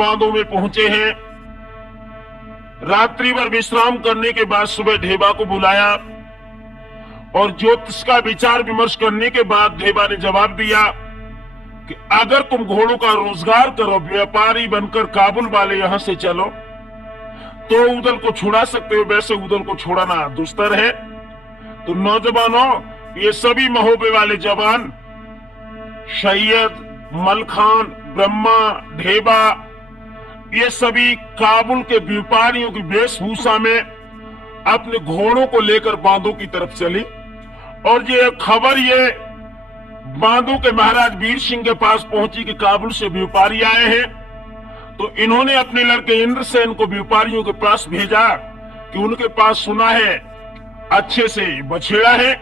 बांधों में पहुंचे हैं। रात्रि भर विश्राम करने के बाद सुबह ढेबा को बुलाया और ज्योतिष का विचार विमर्श करने के बाद ढेबा ने जवाब दिया कि अगर तुम घोड़ों का रोजगार करो, व्यापारी बनकर काबुल वाले यहां से चलो तो उदल को छुड़ा सकते हो, वैसे उदल को छुड़ाना दुस्तर है। तो नौजवानों, ये सभी महोबे वाले जवान सैयद, मलखान, ब्रह्मा, ढेबा, ये सभी काबुल के व्यापारियों की वेशभूषा में अपने घोड़ों को लेकर बांधों की तरफ चली। और ये खबर ये बांधों के महाराज वीर सिंह के पास पहुंची कि काबुल से व्यापारी आए हैं। तो इन्होंने अपने लड़के इंद्रसेन को व्यापारियों के पास भेजा कि उनके पास सुना है अच्छे से बछेड़ा है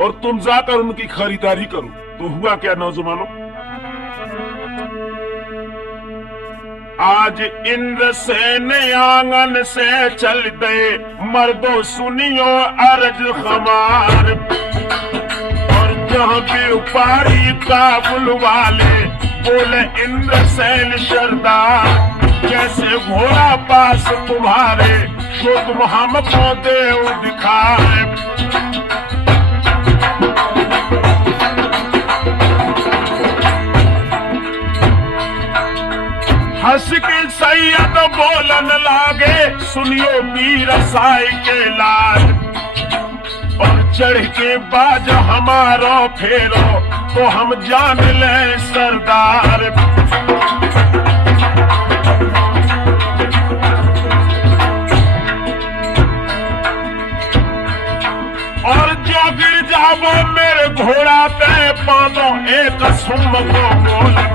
और तुम जाकर उनकी खरीदारी करो। तो हुआ क्या नौजवानों, आज इंद्रसेन आंगन से चल गए, मर्दों सुनियो अर्ज हमार। और जहां व्यापारी काबुल वाले बोले इंद्रसेन सरदार, जैसे घोड़ा पास तुम्हारे सो तुम हमको देव दिखाए। हंस के सैयद बोलन लागे, सुनियो वीर साई के लाल। और चढ़ के बाज हमारो फेरो तो हम जान ले सरदार। और जो गिर जावो मेरे घोड़ा पे पादो एक सुम को बोल।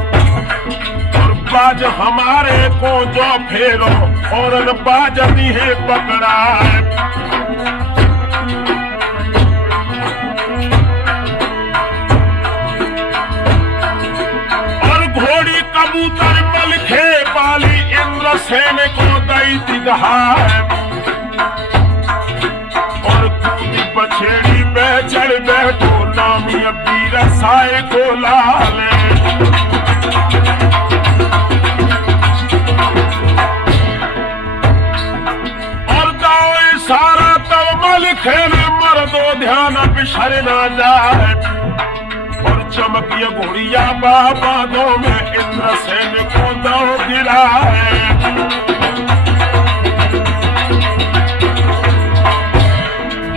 बाज हमारे को जो फेरो और बाज भी है पकड़ा। और घोड़ी कबूतर मल खे पाली इंद्रसेन को दई दिगहार। और कूदी बछेड़ी पे चढ़ बैठो नामी वीर साई को लाले। सारा तवमल खेल मर्दो ध्यान बिछड़ ना जाए। और चमकिया घोड़िया बाबादों में इंद्रसेन को दो गिराए।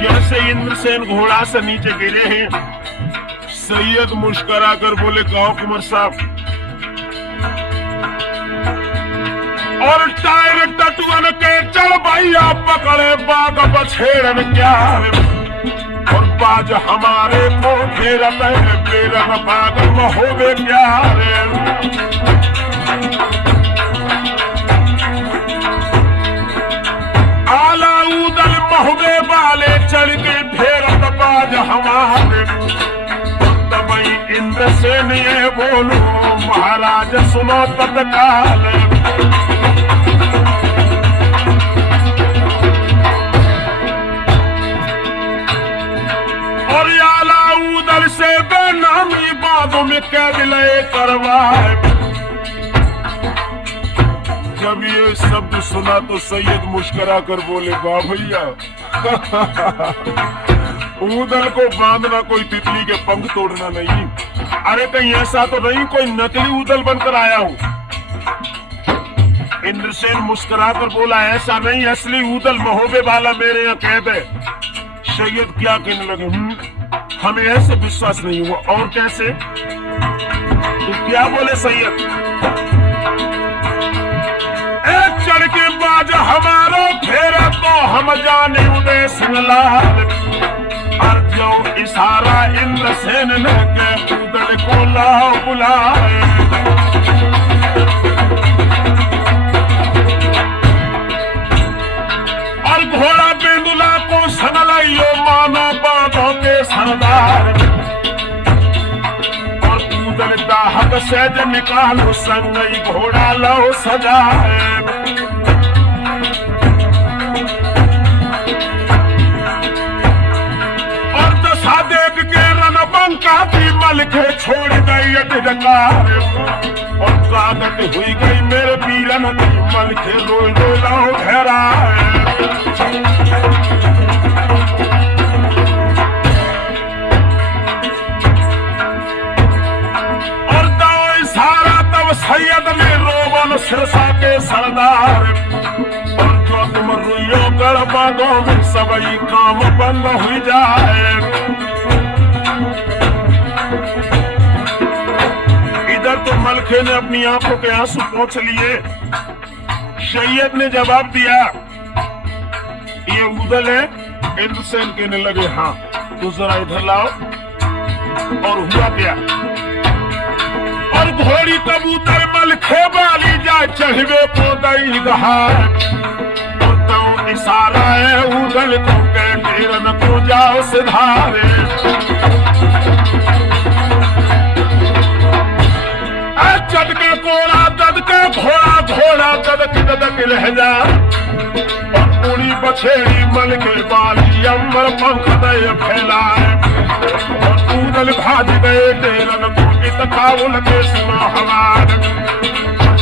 जैसे इंद्रसेन घोड़ा से नीचे गिरे हैं, सैयद मुस्कुरा कर बोले गांव कुंवर साहब, और टायर टटुअन के चढ़ भैया पकड़े बाग बछेड़न क्या। और बाज हमारे को घेरत है बेरन बाग महोबे क्या। आला उदल महोबे वाले चढ़ के फेरत बाज हमारे। तबई इंद्रसेन ये बोलो महाराज सुनो तत्काल। से बेनामी बातों में कैद ले करवाए। जब ये शब्द सुना तो सैयद मुस्कुरा कर बोले वाह भैया, उदल को बांधना कोई तितली के पंख तोड़ना नहीं। अरे कहीं ऐसा तो नहीं कोई नकली उदल बनकर आया हूं। इंद्रसेन मुस्कुरा कर बोला ऐसा नहीं, असली उदल महोबे वाला मेरे यहाँ कैद है। सैयद क्या कहने लगे, हमें ऐसे विश्वास नहीं हुआ। और कैसे? तो क्या बोले सैयद, एक चढ़ के बाज हमारो फेरा तो हम जाने उदय सिंह लाल। और जो इशारा इंद्रसेन ने के उदल को लाओ बुलाए। और घोड़ा बेंदुला को सनलाइयो मानो बांधों के सरदार। और उदल दाहक से निकालो संगई घोड़ा लो सजाए। और दशा देख के रणबंका भी मल के छोड़ गई अधिकार। और कागत हुई गई मेरे वीरन मलखे रोई रोई लाओ घेरा और दो इशारा तब सैयद ने रोबन सिरसा के सरदार और जो तुम रुइयो कर बागों में सबई काम बंद हुई जाए। इधर तो मलखे ने अपनी आंखों के आंसू पोंछ लिए। सैयद ने जवाब दिया, ये उदल है। इंद्रसेन कहने लगे, हाँ तो जरा इधर लाओ। और हुआ क्या, और घोड़ी कबूतर मलखे वाली जा चढ़वे पोदई गहार और तो इशारा है उदल को के ढेरन को जाओ सिधारे। चढ़ के कोड़ा दद के घोड़ा घोड़ा ददक ददक रह जा और पूरी बछेड़ी मल के बाली अंबर पंख दे फैलाए और उदल भाज गए ढेरन को इतकाउल के सुना हवार।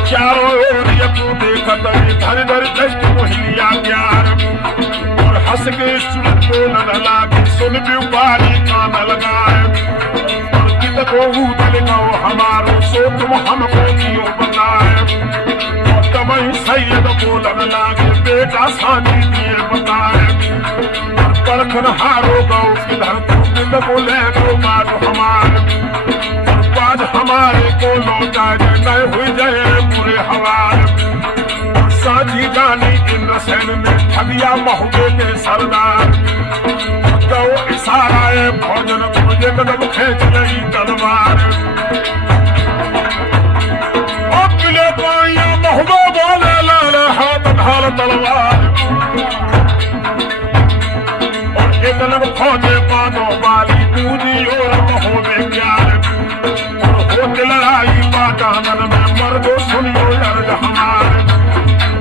चारों ओर यू देखत धर धर दृष्ट मोहिया प्यार और हंस के सुरत बोलन लागे सुन भी बारी कान लगाए को उदल गाओ हमारो सो तुम हमको जियो बताए। और तमही सैयद बोलन लागे बेटा सानी दिए बताए और परखन हारो गाओ इधर तुम बोले तो बात हमारे और बाज हमारे को लौटा जाए हुई जाए पूरे हवारे। और साझी जानी इंद्रसेन ने ठगिया महुए के सरदार तो इशारा है भोजन तुझे कदम खेच लगी तलवार। और किले पाइया महुआ बोले लाल हाथ ढाल तलवार और एक लब खोजे पादों वाली दूधी और महो में प्यार और होते लड़ाई बागान में मर्दो सुनियो अर्ज हमारे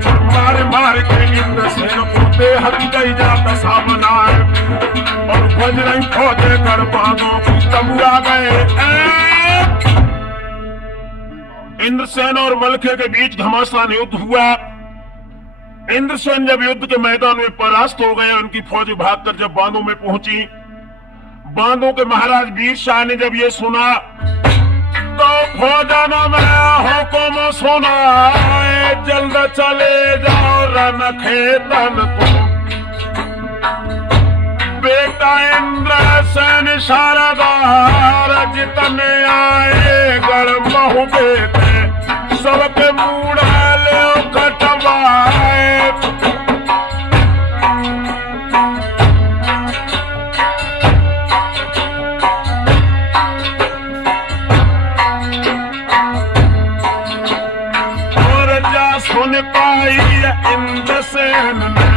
और मारे मार के इंद्रसेन को बेहद गई जाता सामनाए और बजरंग खोजे कर बागों की तमुरा गए। इंद्रसेन और मलखे के बीच घमासान युद्ध हुआ। इंद्रसेन जब युद्ध के मैदान में परास्त हो गए, उनकी फौज भागकर जब बांदों में पहुंची, बांदों के महाराज वीर शाह ने जब ये सुना तो फौजन में हुक्म सुना, जल्द चले जाओ रन खेतन को। बेटा इंद्रसेन शारदार जितने आए गढ़ महु बेटे सबके मूड़ा ले कटवाए। और जा सुन पाई इंद्रसेन ने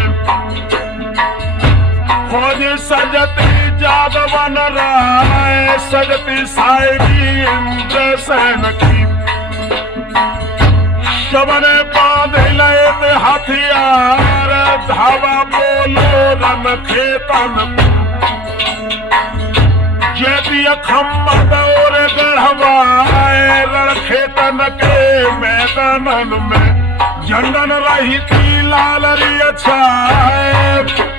फौज सजती जादवन राय सजती सायरी इंद्रसेन की। सबने बांध ले हथियार धावा बोलो रन खेतन जेती खम्मद और गढ़वाए रण खेतन के मैदानन में झंडन रही थी लालरी छाए।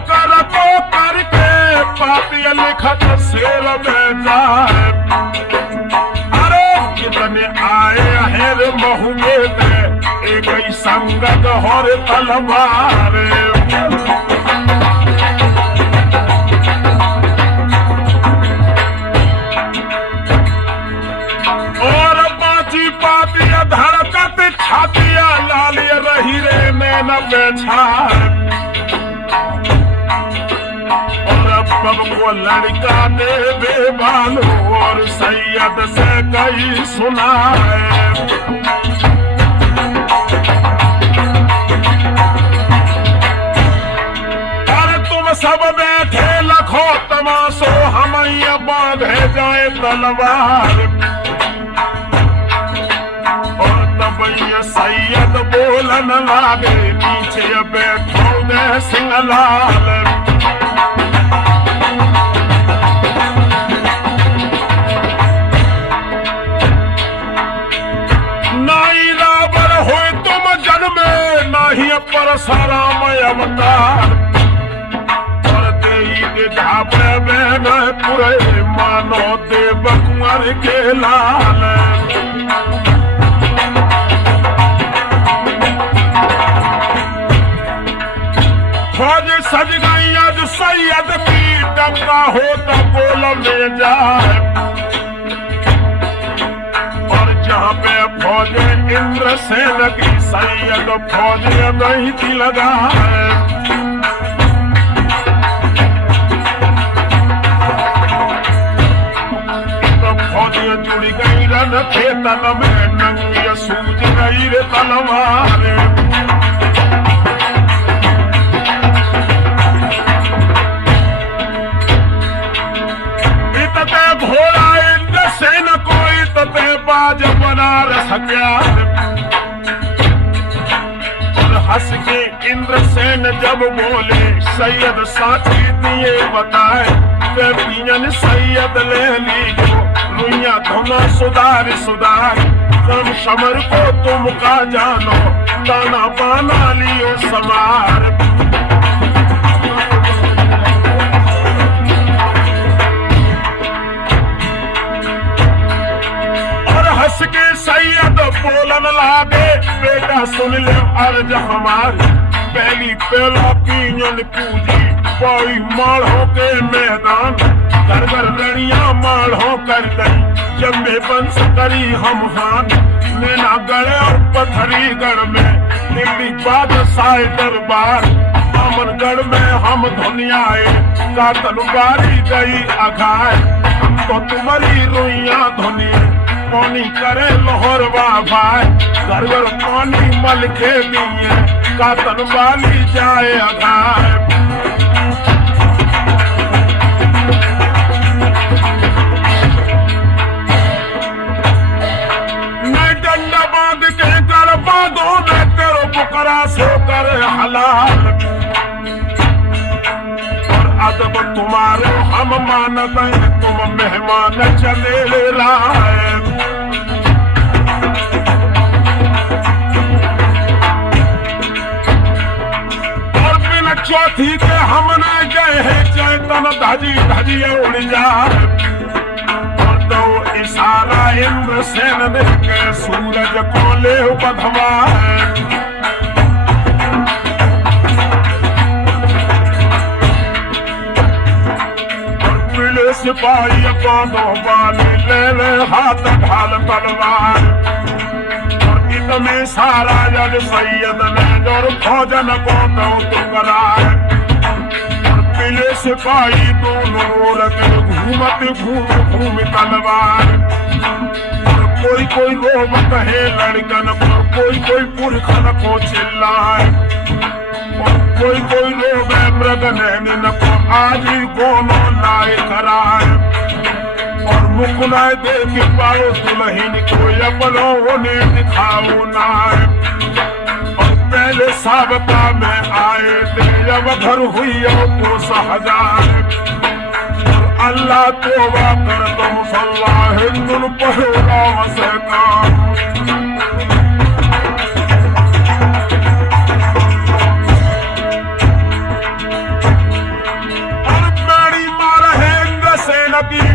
कर को करके पापिया लिखत शेर में जाए। अरे कितने आए हेर महु में दे एक ही संगत और तलवार। और बाची पापिया धड़कत छातिया लालिया रही रे नैन बेछाए। बब को लड़का दे बेबालो और सैयद से कई सुनाए। अरे तुम सब बैठे लखो तमाशो हम बांधे जाए तलवार। और तब सैयद बोलन लागे नीचे बैठो दे जय सिंह लाल। नाई रावण होए तुम जन्मे, नाही परशुराम अवतार। और देई के ढाबे में न पुरे, मानो देव कुंवर के लाल। फौज सज गई आज सैयद की, डंका हो तो गोल में जाए। और जहाँ पे फौज इंद्रसेन की, सैयद फौज नहीं थी लगा है। तो फौजियां जुड़ गई रन के तन में, नंगी सूझ गई रे तलवार। घोड़ा इंद्रसेन कोई तते बाज बना सका। और हंस के इंद्रसेन जब बोले, सैयद साथी दिए बताए। ते पियन सैयद ले लीजो, रुइया धुना सुधार सुधार। कम समर को तुम का जानो, ताना बाना लियो समार। के सैयद बोलन लागे, बेटा सुन ले अर्ज हमारी। पहली पेला पीन पूजी, कोई माढ़ों के मैदान। घर घर लड़िया माढ़ों कर दई, जब में बंस करी हम हान। नैना गढ़ और पथरी गढ़ में, दिल्ली बादशाह दरबार। बामनगढ़ में हम धुनियाए, का तलवारी गई अघाय। हम तो तुम्हारी रुइया धुनिया, पानी करे लोहरवा भाई। घर घर पानी मल के दिए, का तनवाली जाए अघाय। मैं डंडा बांध के कर बांधो, मैं तेरो बुकरा से कर हलाल। और अदब तुम्हारे हम मानत हैं, तुम मेहमान चले राय। चौथी के हमने गए हैं, चैतन धजी धजी उड़ जाए। और दो इशारा इंद्रसेन ने के, सूरज को ले बधवाए। और पीले सिपाही बांधो बाली, ले ले हाथ ढाल तलवार। में सारा जग सैयद ने जोर फौजन को तो कराए। और पीले सिपाही दोनों ओर घूमत घूम तलवार। और कोई कोई रोबत है लड़कन को, कोई कोई पुरखन को चिल्लाए। और कोई कोई रोबे मृग नैन को, आज ही दोनों लाए कराए। और मुकुनाए देख पाओ दुल्हन को, अपनों ने दिखाओ नाय। और पहले साबता में आए थे, जब घर हुई को सहजार। और अल्लाह तौबा कर तुम सल्लाह हिंदुन पढ़ो राम से काम।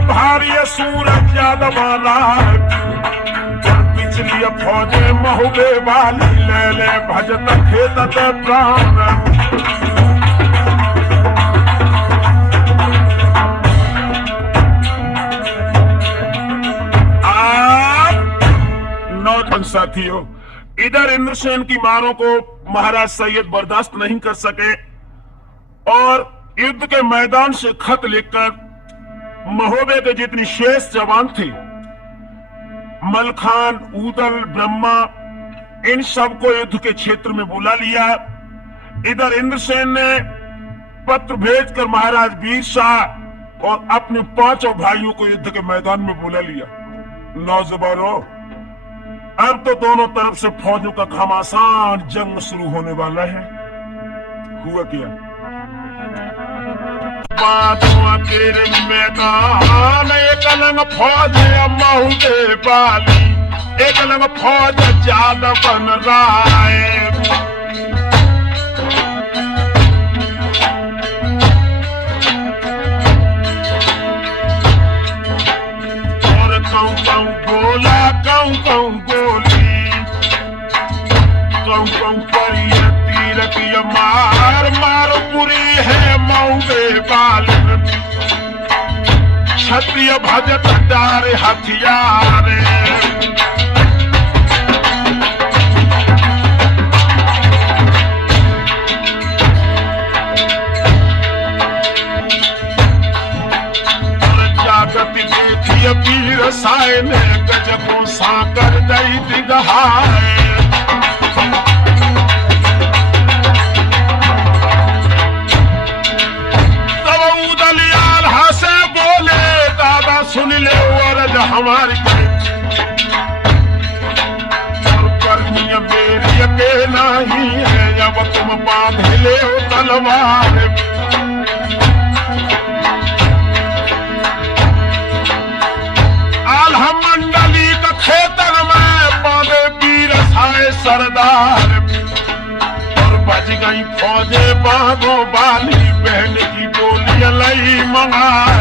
भारी सूरज ज्यादा वाला, पिछली फौजे महुबे वाली। ले ले भजत खेत प्राण। नौजवान साथियों, इधर इंद्रसेन की मारों को महाराज सैयद बर्दाश्त नहीं कर सके और युद्ध के मैदान से खत लिखकर महोबे के जितनी शेष जवान थी, मलखान, ऊदल, ब्रह्मा, इन सबको युद्ध के क्षेत्र में बुला लिया। इधर इंद्रसेन ने पत्र भेजकर महाराज वीर शाह और अपने 5 भाइयों को युद्ध के मैदान में बुला लिया। नौजवानों, अब तो दोनों तरफ से फौजों का घमासान जंग शुरू होने वाला है। हुआ क्या? बातों तेरे मैदान एक लंग फौज महू दे बाली, एक लंग फौज ज्यादा बन रहा है। और कहूँ कहूँ गोला, कहूँ कहूँ गोली, कहूँ कहूँ परिय तीर की मार मार पूरी है मऊ दे बालन, क्षत्रिय भजत डारे हथियारे। जागत देखिए वीर साय ने गज को साकर दई दिगहाए। सुन ले वरद हमारी और कर्मी मेरी के नहीं है, जब तुम बांध ले तलवार। आल्हा मंडली का खेतर में बांधे वीर साए सरदार, और बज गई फौजे बागों वाली बहन की डोली लई मंगा।